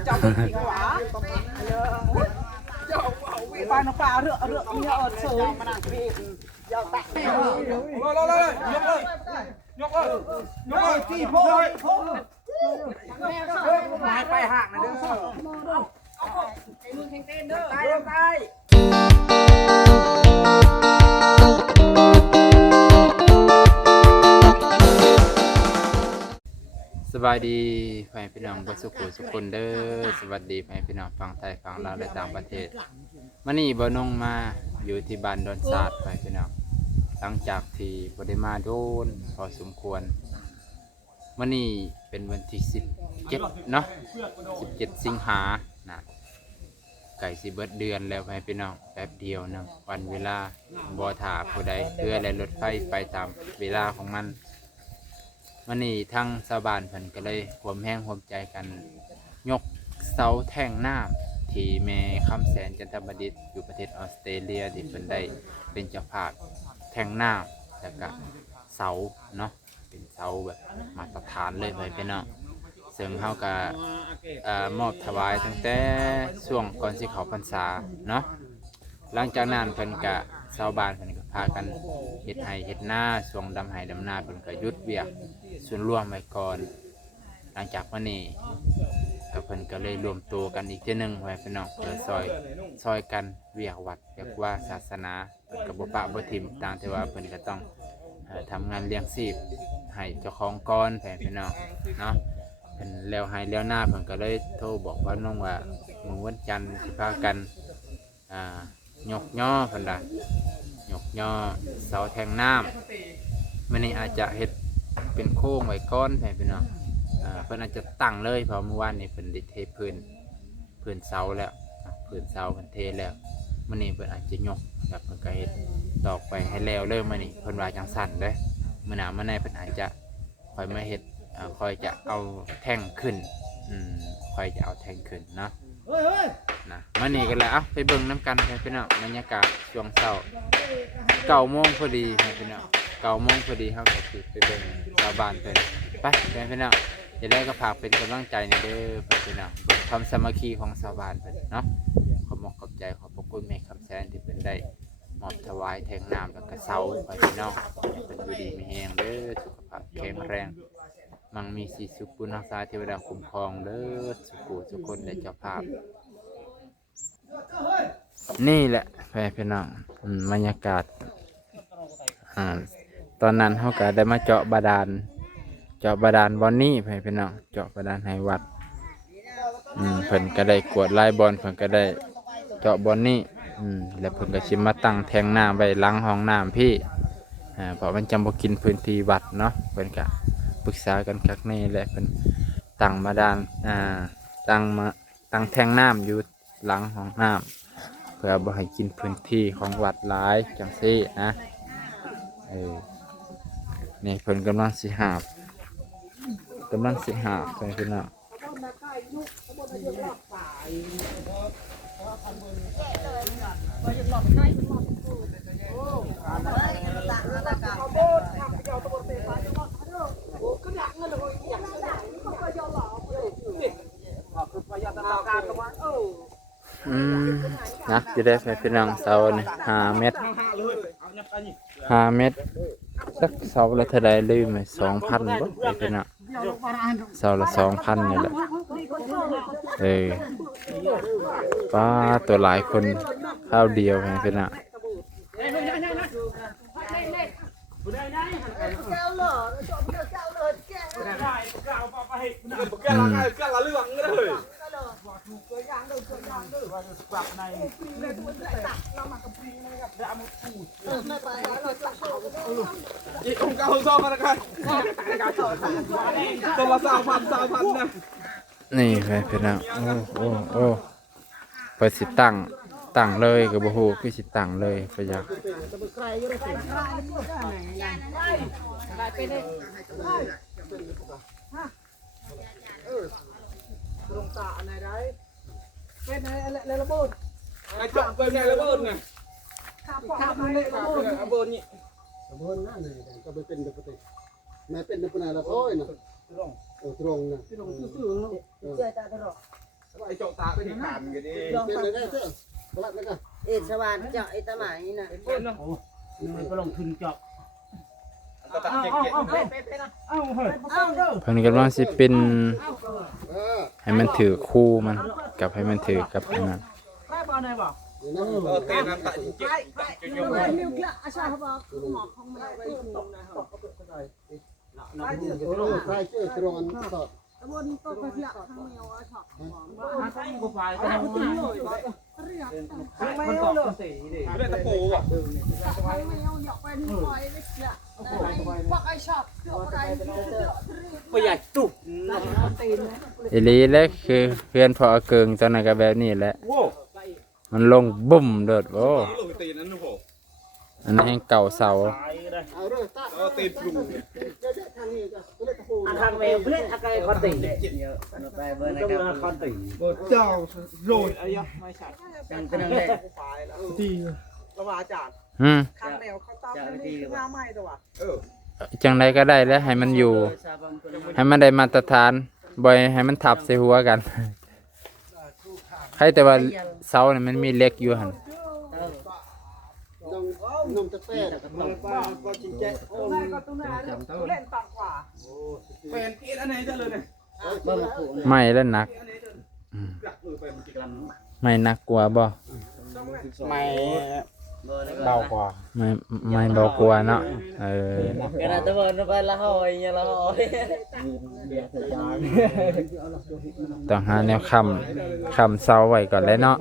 ปลาหน้าปลาเรือมีอดสูงมานั่งพี่ยาวแตะยกเลยที่พ่อไปห่างนะเด้อมือแข็งเต้นเด้อตายสบายดีแฟนพี่น้องบสุขุสุคนเด้อสวัสดีแฟนพี่น้องฟังไทยฟังลาวและต่างประเทศมื่อนี้บ่นงมาอยู่ที่บ้านดอนศาสตร์แฟนพี่น้องหลังจากที่บ่ได้มาโดนพอสมควรมื่อนี้เป็นวันที่17เนาะ17สิงหานะไก่สิเบิดเดือนแล้วแฟนพี่น้องแป๊บเดียวนึงวันเวลาบ่ท่าผู้ใดเพื่อและรถไฟไปตามเวลาของมันวันนี้ทั้งชาวบ้านเพิ่นก็เลยรวมแห้งรวมใจกันยกเสาแท่งน้ำที่แม่คำแสนจันทบดิษฐ์อยู่ประเทศออสเตรเลียที่เพิ่นได้เป็นเจ้าภาพแท่งน้ำแล้วก็เสาเนาะเป็นเสาแบบมาตรฐานเลยพี่น้องซึ่งเฮาก็มอบถวายตั้งแต่ช่วงก่อนสิเข้าพรรษาเนาะหลังจากนั้นเพิ่นก็ชาวบ้านเพิ่นก็พากันเฮ็ดไร่เฮ็ดนาช่วงดำไร่ดำนาเพิ่นก็หยุดเวียกส่วนร่วมไว้ก่อนหลังจากวันนี้กับเพิ่นก็เลยรวมตัวกันอีกทีนึงไว้พี่น้องเพื่อซอยกันเวียกวัดเรียกว่าศาสนาเพิ่นก็บ่ปะบ่ทิ่มต่างแต่ว่าเพิ่นก็ต้องทำงานเลี้ยงชีพให้เจ้าของก่อนพี่น้องเนาะเพิ่นแล้วให้แล้วหน้าเพิ่นก็เลยโทรบอกว่าน้องว่ามื้อวันจันทร์สิพากันยกย่อเพิ่นล่ะยกย่อเสาแทงน้ำมื้อนี้อาจจะเฮ็ดเป็นโค้งไว้ก้อนพี่น้องเพิ่นอาจจะตั้งเลยเพราะเมื่อวานนี้เพิ่นได้เทพื้นเสาแล้วพื้นเสาเพิ่นเทแล้วมื้อนี้เพิ่นอาจจะยกแบบเพิ่นก็เฮ็ดตอกไปให้แล้วเลยมื้อนี้เพิ่นว่าจังสั่นเด้อมื้อหน้ามื้อในเพิ่นอาจจะค่อยมาเฮ็ดค่อยจะเอาแท่งขึ้นค่อยจะเอาแท่งขึ้นเนาะนะมื้อนี้ก็เลยไปเบิ่งน้ำกันพี่น้องบรรยากาศช่วงเช้า9 โมงพอดีพี่น้อง9 โมงพอดีเฮาก็สิไปเบิ่งชาวบ้านเพิ่นไปพี่น้องอย่าได้ก็ฝากเป็นกำลังใจในเด้อพี่น้องความสามัคคีของชาวบ้านเพิ่นเนาะขอบคุณขอบใจขอบพระคุณแม่คำแสนที่เพิ่นได้มอบถวายแทงน้ำแล้วก็เสาพี่น้องเป็นอยู่ดีมีแรงเด้อสุขภาพแข็งแรงมั่งมีสีสุขบุญรักษาเทวดาคุ้มครองเด้อสุขคนและเจ้าภาพนี่แหละพี่น้องบรรยากาศตอนนั้นเขาก็ได้มาเจาะบาดาลบอนนี่พี่น้องเจาะบาดาลให้วัดเพิ่นก็ได้กวดลายบอลเพิ่นก็ได้เจาะบอนนี่แล้วเพิ่นก็ชิมมาตั้งแทงน้ำไว้หลังห้องน้ำพี่เพราะมันจำบ่กินพื้นที่วัดเนาะเพิ่นก็ปรึกษากันคักนี่แหละเพิ่นตั้งบาดาลตั้งแทงน้ำอยู่หลังห้องน้ำเพื่อบ่ให้กินพื้นที่ของวัดหลายจังซี่นะนี่เพิ่นกำลังสิหาบไปพี่น้องนะจะได้ไปพี่น้องเสาเนี่ย5 เมตรสักเสาละเท่าไรลืมไหม2,000บ่พี่น้องเสาละ2,000นี่แหละป้าตัวหลายคนข้าวเดียวไงพี่น้องตัวละ3,000นะนี่พี่น้องโอ้ไปสิตั้งเลยกับบ่ฮู้คือสิตั้งเลยไปอยากลงตาอันไหนได้เป็นอะไรระเบิดไอ้จับเป็นอะไรระเบิดไงข้ามเลยระเบิดนี่ระเบิดนั่นเลยก็เป็นปกติแม่เป็นปกติละพ้อยนะตรงนะซื่อๆเนาะเจอตาตลอด อ้โจตาเป็นขานกันดิ เป็นเลยได้เจ้าสวัสดีครับเอ็ดสวัสดีเจ้าไอ้ตาหมายนี่นะ มันก็ลงทุนเจาะ ก็ตัดเจ๊ก เอ้าเฮ้ย เพิ่นกำลังสิเป็นให้มันถือคู่มันกับให้มันถือกับอันนั้น ได้บ่ได้บ่ เตะน้ำตาเจ๊กจะยก นิ้วกละอาชาเขาบอกหมอของมันไปตกนะใช่เจ้าตรงอันสอดตะบนตกไปเสียข้างเมียวช็อป ต้องบ่ฝ่ายกันมันตกสีดิ เล่นตะปูอ่ะ ข้างเมียวอยากไปที่ปล่อยเล็กละพวกไอ้ช็อปเกี่ยวอะไร ประหยัดตุก อีหลีแล้วคือเพื่อนพอเกิงตอนนั้นก็แบบนี้แหละ โว้ มันลงบุ้มโดดโอ้ ลงตีนั้นโอ้โห อันนั้นแห่งเก่าเสา ตีปลุก ทางแมวเพื่อนอาการคอนติไปเบอร์นะครับคอนติ เจ้าโรยอะไรไม่ใช่ เป็นนั่นแหละ ตี ระว่าจาน อืม ข้างเมียวเขาต้องนี่คือมาใหม่ตัว จังใดก็ได้แล้วให้มันอยู่ ให้มันได้มาตรฐานบ่อยให้มันทับใส่หัวกัน ใครแต่ว่าเสาเนี่ยมันมีเหล็กอยู่หั่น นมตะเป้ก็จริงแจ๊โอ้ยก็ตุ้นเล่นต่ำกว่า เป็นเอ็ดอันไหนจะเลยเนี่ย ไม่แล้วหนักอืมไม่หนักกว่าบ่ ไม่ เบากว่า ไม่เบากว่าเนาะเออ กระดาษตะวันไปละหอยอย่าละหอย ต้องหาแนวค้ำเสาไว้ก่อนเลยเนาะ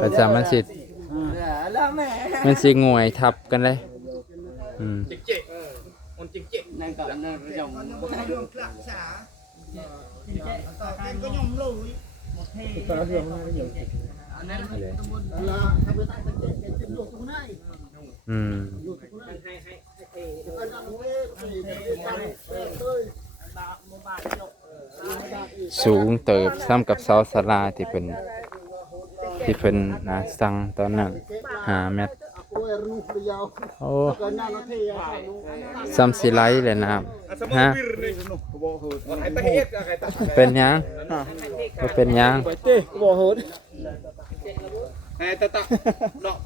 ก็จะมันสิ แล้วแม่ มันสิงวยทับกันเลยอืม เจ๊กมันเจ๊ก นั่นก่อนนั่นยง อืมสูงเติบซ้ำกับเสาศาลาที่เป็นนะสั่งตอนนั้น5 เมตรโอ้ซ้ำสิไลเลยนะครับฮะเป็นหยังบ่เป็นหยัง เต้บ่โหดไอ้ตะดอก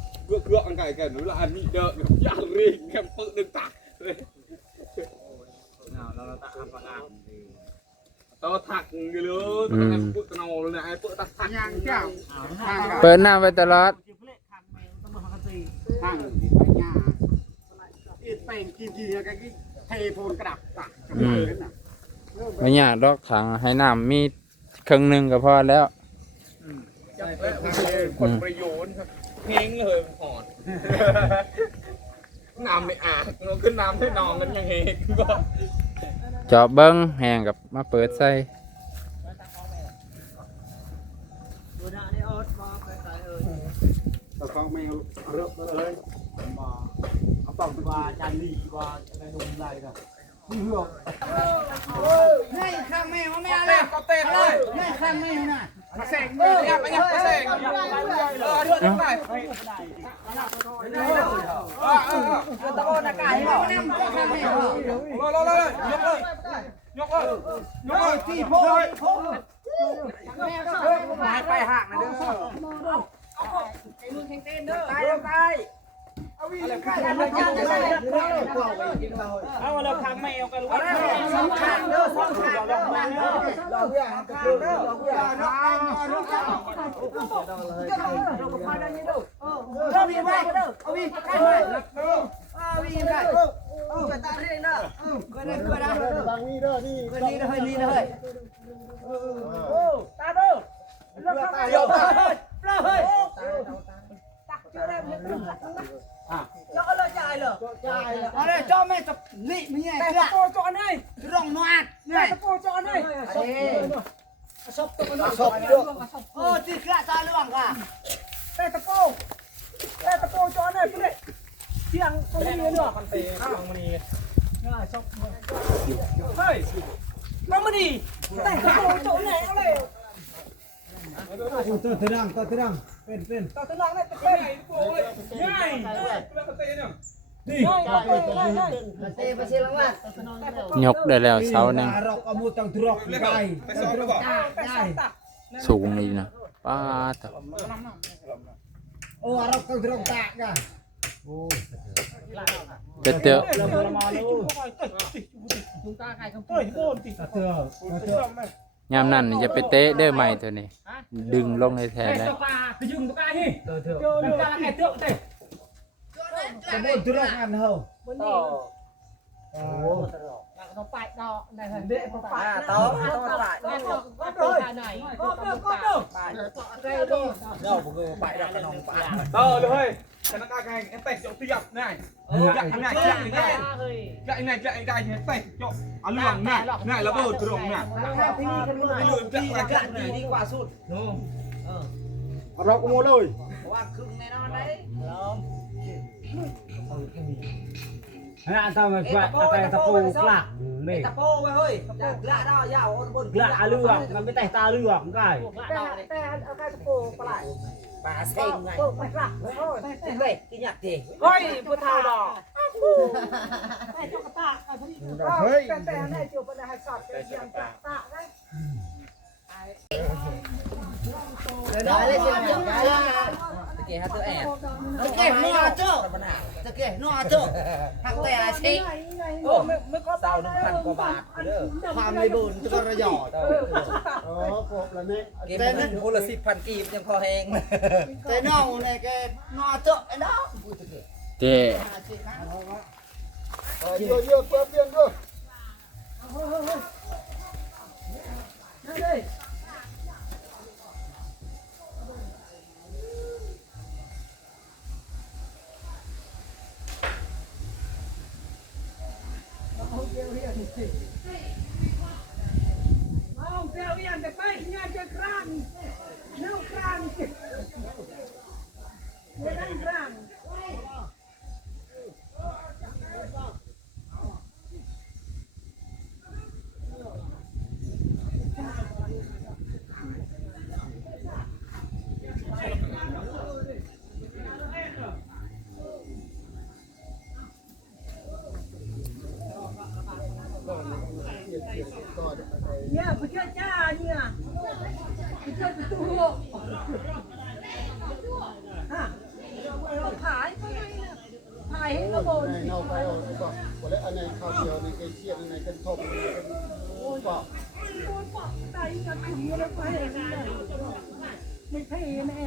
เกลืออันไก่กันหรือละอันนี้เด้อยากรีแค่ปึ๊กนึงตักเลยตัวถักอยู่เลยตัวนั้นปึ๊กนอนเลยไอ้ปึ๊กตักยางเจ้า เปิดหน้าไว้ตลอด ทางอีเป็นกินกันเทปูนกระดับตัก ไม่ยากดอกขังให้น้ำมีครึ่งหนึงก็พอแล้ว ผลประโยชน์เพลงเลยหอนน้ำไม่อาบเราขึ้นน้ำให้นองกันยังเฮกก็ เจาะเบิ้งแหงกับมาเปิดใส่ ตะฟองแมวเริ่มเลยเอาต้องว่าจันดีว่าในนุ่มไรกันให้ข้างแมวไม่เอาเลยก็เตะเลยให้ข้างแมวน่ะมาแสงอย่าไปอย่าไปแสงเดือดไปตะโกนอากาศให้เราเนี่ยข้างแมวเลยยกเลยยกเลยที่โพยไปห่างนะเด้อเอาเราทำไม่เอากันว่าสองข้างเด้อสองข้างเด้อเราเพื่อข้างเด้อเราเพื่อเรามีไว้เด้อเอาวิ่งข้างไว้วิ่งได้ไปตาเร่งเด้อก็ได้ก็ได้บางนี่เด้อนี่นี่เด้อนี่เด้อตาเด้อเราตาโยกเราเฮ้ยตักเจอได้เพื่อนcho nó chạy rồi ở đây cho mẹ tập lị mới nhảy đây tập cô cho này rồng noạt này tập cô cho này sop được ô thì cả ta luôn cả đây tập cô cho này cái này chiang không đi nữa con tê không đi rồi sop hey không đi đây tập cô chỗ này nó nàyตัวเตือนเป็น tao thấy nó này cô ơi nhảyนี่ เตะไปเสียแล้วว่าย กได้แล้วเสาหนึ่ง รอกเอามูตังทรอกไป ไปซ้อมหรือเปล่า ได้ สูงนี่นะป้าตะ โอ้เราก็ตรงตากกัน เตอะ เราพลมาลูก ยามนั้นอย่าไปเตะเด้อใหม่ตัวนี้ ดึงลงในแทนเลย ตะบนตุรกันเฮา ต้องไปดอกในหันเด็กต้องไป ต่อไป ก็ไหนก็เด้อเราบ่ไปดอกขนมปลา เลยชนะการแข่งเตะจบตัวยับง่ายยับง่ายยับง่ายยับง่ายยับง่ายเตะจบเอาเรื่องง่ายง่ายระเบิดตรงเนี่ย แค่พี่กันเลยพี่กันดีกว่าสุดนู่น เราก็โม่เลย ว่าครึ่งแน่นอนได้ Hãy subscribe cho kênh Ghiền Mì Gõ để không bỏ lỡ ตะโพไว้เฮ้ยกระดายาวบน lạ lừa mà mới tay ta lừa cũng cái แต่เอาใครจะโปปลาย ปลาเซ็งไง โปไม่กลับโอ้ย เฮ้ยกินอยากเตะ เฮ้ยผู้เฒ่าดอกแต่เจ้ากระตากเฮ้ยแต่ให้จูบไปให้สอดเป็นยังกระตากได้ ได้เลยสิตะเกียบตัวแอบตะเกียบนัวเจ้าตะเกียบนัวเจ้าหักแต่เช็คโอ้ไม่ก็เต่า1,000 กว่าบาทเด้อความในบุญจะระยอเด้อ อ๋อครบแล้วเนี่ย แต่นั่นคนละ10,000 กีบยังพอแหงแต่น้องเนี่ยแกนัวเจ้าไอ้น้อง เตะ เยอะเพิ่มเพียงก็ เอาเจ้าอย่างจะไปงานจะกลางเน่ากลางไม่ได้กลาง เนี่ยผู้ช่วยจ้าเนี่ยผู้ช่วยประตูฮะเราขายก็ไงเนี่ยขายให้กระโบน ในเอาไปเอาดีกว่าวันนี้อันไหนข้าวเดียวในเกลียดในเป็นทบในเป็นปอก โดนปอกใจกันถึงแล้วไปไม่เท่แน่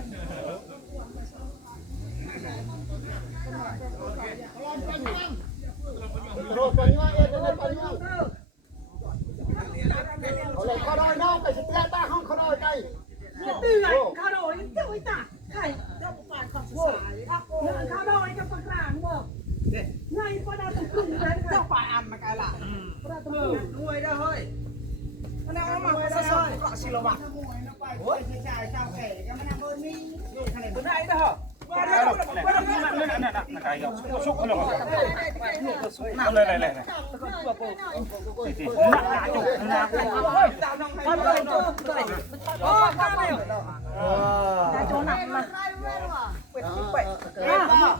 โรดปัญญาเอ็ดในปัญญาเขาเลยเขาได้น้องไปสิแปลบ้าห้องเขาได้ใจ เตือนข้าวโดยเจ้าไอ้ตาไข่เจ้าปากของสายเงินข้าวโดยจะประกลางบอกไงก็ได้ต้องขึ้นเลยเจ้าป่าอันมาไกลละก็ได้ต้องขึ้น รวยได้เฮ้ยมันเอามาซะๆเกาะศิลปะโอ้ยพี่ชายเจ้าแก่ก็มันเบิ่นี่อยู่ทางไหนบ่ได้เด้อว่าแล้ว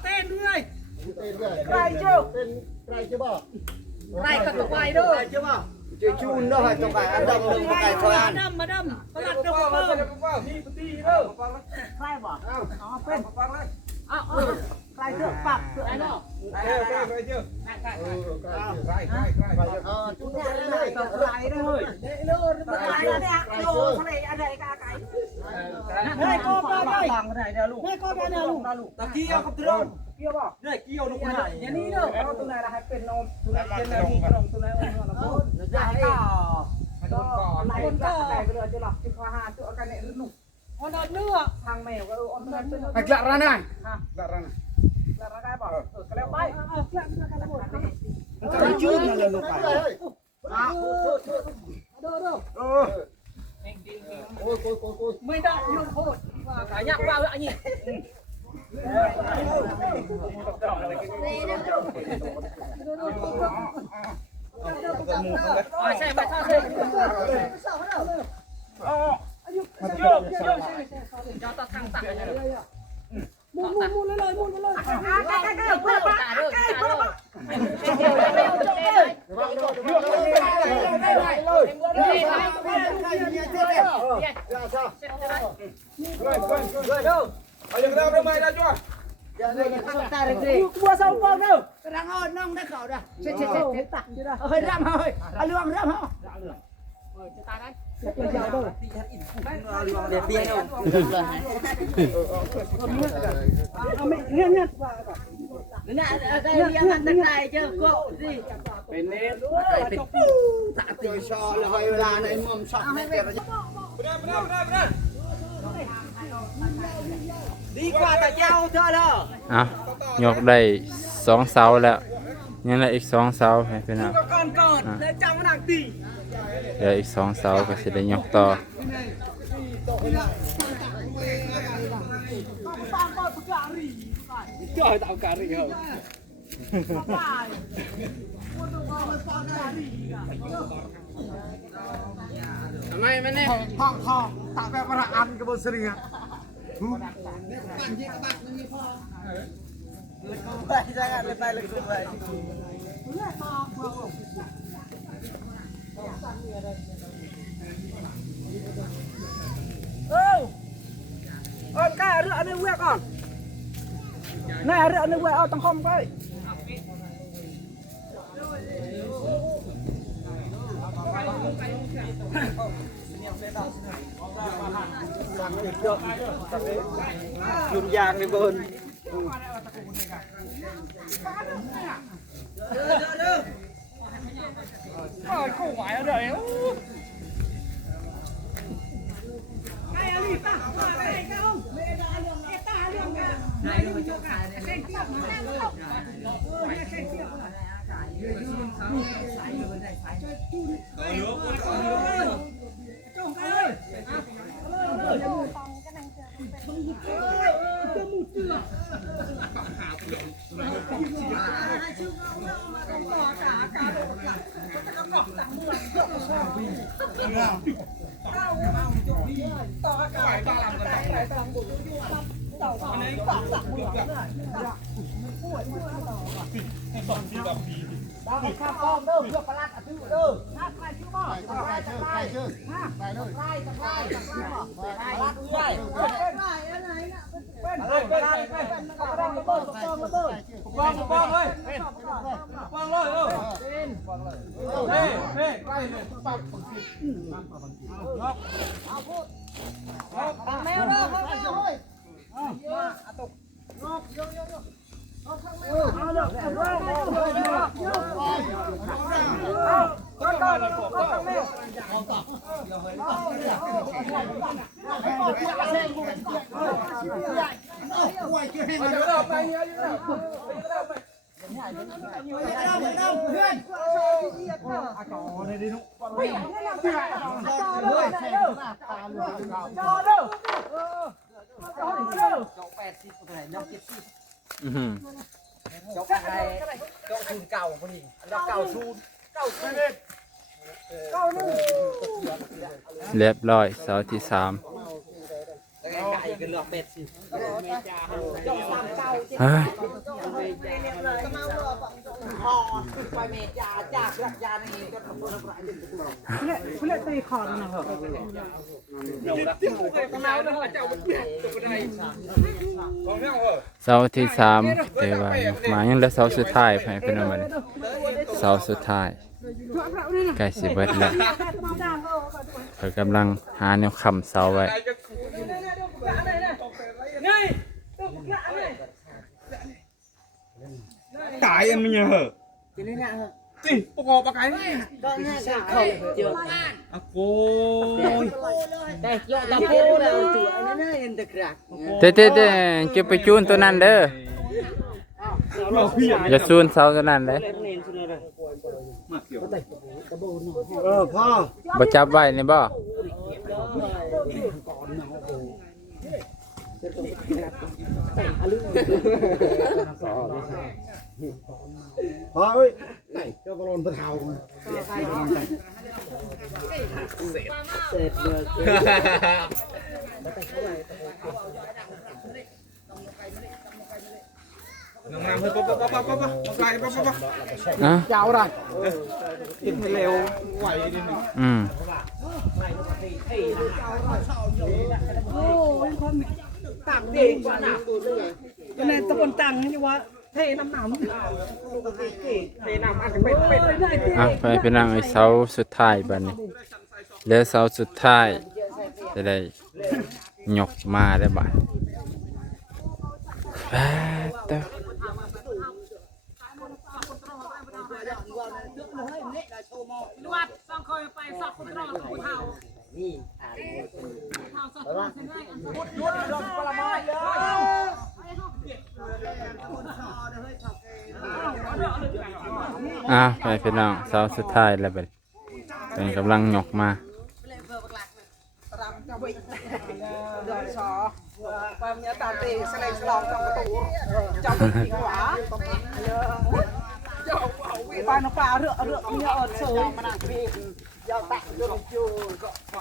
เต้นด้วย เต้นด้วย ใครเจ้า เต้นใครจะบอก ใครขัดตัวไว้ด้วย เจ้าบ่จะชูนเด้อตรงไก่อันดำลงไก่ทอด มาดำประหลัดเจ้าเพิ่มใครบอกอ๋อเป็นอ้าวใครเถอะปักเถอะไอ้นอก จุดนี้ ใครต่อใครเลยเลิศมาใครเนี่ยโลทะเลอะไรกาไก่เฮ้ยก็ไปได้เฮ้ยก็ไปเนี่ยลูก ตะเกียบกับตรง เกี่ยวบอก เนี่ยเกี่ยวลูกไหน อย่างนี้เด้อเอาตัวไหนละให้เป็นนมตัวไหนเป็นนมตัวไหนเอาเนาะ ใหญ่ก็ ก็หลายคนก็แต่ไปเลยจะหลับจะคว้าหาตัวกันเนี่ยลูกอ๋อเนื้อทางแมวก็อ๋อเนื้อเป็น ไอ้กระร้านไหนกระร้าน แล้วได้บอกก็แล้วไปเอาเครื่องมากันหมด มันก็ชื่นเลยลูกไก่ เด้อ โอ้ยโอ้ยโอ้ยโอ้ย ไม่ได้ยุ่งโคตรขายยากว่าอันนี้ใช่ไปท่าเลยจะตัดทางตัดมุนเลยมุนเลย Bua sao bông đâu. Đang ơi nông đã khẩu rồi. Chết Tặng chứ đâu. ơi răm ơi. À lương răm không? Để tiền đâu. Nghe nghe. Nè đây liếng ăn đất này chứ cộ gì. Bên nét. Tạ tiền cho là hơi là này mồm sọt này kìa. Đi qua tại treo thôi đó. อ่ะยกได้2 เสาแล้วยังเหลืออีก2 เสาให้พี่น้อง Con để trong cái nàng tỉ. เหลืออีก2 เสาก็สิได้ยกต่อ Trời tạo cả rỉ hở. Mày nè. Thong tak pe para ăn cái bơ sering á. Vậy ra lên tay lực vậy. Con cái rửa nước quẹt con. Này rửa nước quẹt ở tầng không coi. Dùng vàng đi bơn. Rồi khổ mãi ở đây. Cái gì ta? Cái không? Cái ta luôn cả. Này nó cho cả sen tiếp mà. Nha sen tiếp. Chồng ơi. Chỗ này chỗ thun cầu của mình. Nó cầu thun. Cầu thun. เรียบร้อยเสาที่ 3 Cái cái lược bệt gì. เฮ้ย Quay mẹ cha cha lược cha này cái nó lại đừng. Cứ lại tì khòn nào hả?เสาที่ 3แต่ว่ามายังเหลือเสาสุดท้ายให้พี่น้องมันเสาสุดท้ายใกล้สิเบิดแล้วเพิ่นกำลังหาแนวค้ำเสาไว้ Cái em mình hở. Cái này nè. Gì? Bọc ngọt bạc cái. Con nha sao khẩu chưa. À cô. Đây, là cô là chủ anh nó yên được rạc. เต้ๆจะไปจูนตัวนั้นเด้ออย่าจูนเสาตัวนั้นเด้อ พ่อ บ่จับไว้นี่บ่ พ่อเอ้ยเจ้าบอลปะเทา Hãy subscribe cho kênh Ghiền Mì Gõ để không bỏ lỡ งามเฮ้ยป๊อปป๊อปป๊อปป๊อปป๊อปป๊อปป๊อปป๊อป อ่ะ ยาวเลยกินให้เร็วไหวดิ อืม โอ้ยคนต่างเด็กว่าน่ะในตะบนตังนี่ว่าเทน้ำหนำ เทน้ำอันกันเป็นเป็น ได้ที่ อ่ะไปเป็นนางไอ้เสาสุดท้ายบัดนี้เหลือเสาสุดท้ายจะได้ยกมาได้บัดเต้า วัดต้องคอยไปสักคนรอดผู้เฒ่าเฒ่าสักคนใช่ไหมยุดลงปลาไม้เลย ไปเป็นนางเสาสุดท้ายแล้วบัดเป็นกำลังยกมา เดินซอความเนื้อตาตีสไลด์สลองต้องประตูเจ้าปีกขวาเจ้าปลาน้ำปลาเรือเนื้ออ่อนเสือมานั่งพี่ยาวตักยูยู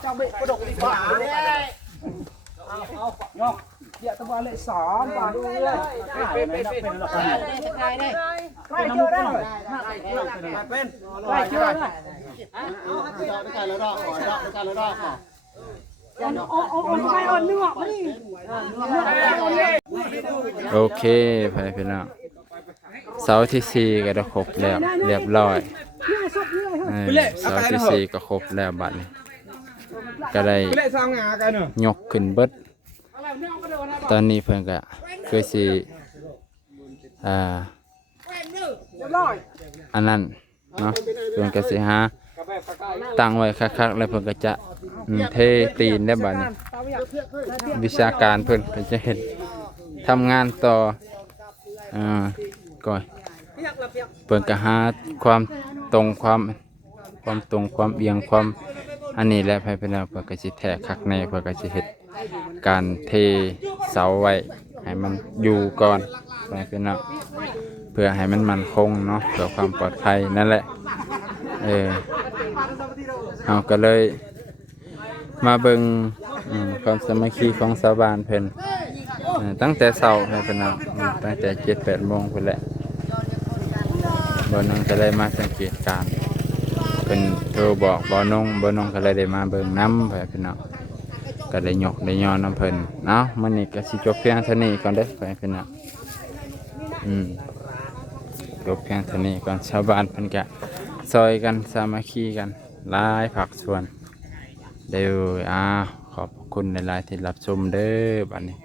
เจ้าเบ็ดกระดกดีกว่าเอาเดี๋ยวตัวเลยสองปลาเป็นหรอกใครเจอได้เป็นใครเจอได้ ได้การแล้วดอกขอได้การแล้วดอกขอ อ่อนนึกออกไหม โอเคไปเป็นนางเสาที่สี่ก็ได้ครบแล้วเรียบร้อยเสาที่สี่ก็ครบแล้วบัดนี้ก็ได้ เละสาวงากันเนาะ ยกขึ้นเบิดตอนนี้เพิ่นก็คือสิอันนั้นเนาะเพิ่นก็สิหาตั้งไว้คักๆแล้วเพิ่นก็จะเทตีนได้บัดนี้วิชาการเพิ่นก็จะเฮ็ดทำงานต่อก่อนเพิ่นก็หาความตรงความตรงความเอียงความอันนี้แหละให้เพิ่นเอาเพิ่นก็สิแทกคักแน่เพิ่นก็สิเฮ็ดการเทเสาไว้ให้มันอยู่ก่อนให้เพิ่นเอาเพื่อให้มันมั่นคงเนาะเพื่อความปลอดภัยนั่นแหละเอาก็เลยมาเบิ่งความสามัคคีของชาวบ้านเพิ่นตั้งแต่เช้าให้เพิ่นเอาตั้งแต่ 7-8 โมงพุ่นแหละบ่นงก็เลยมาสังเกตการณ์เพิ่นโทรบอกบ่นงก็เลยได้มาเบิ่งนำให้เพิ่นเอาก็ได้ยกได้ย่อน้ำเพิ่นเนาะมื้อนี้ก็สิจบเพียงเท่านี้ก่อนเด้อให้เพิ่นเอาจบเพียงเท่านี้ก่อนชาวบ้านเพิ่นก็ซอยกันสามัคคีกันหลายภาคส่วนเด้อขอบคุณหลายๆที่รับชมเด้อบัดนี้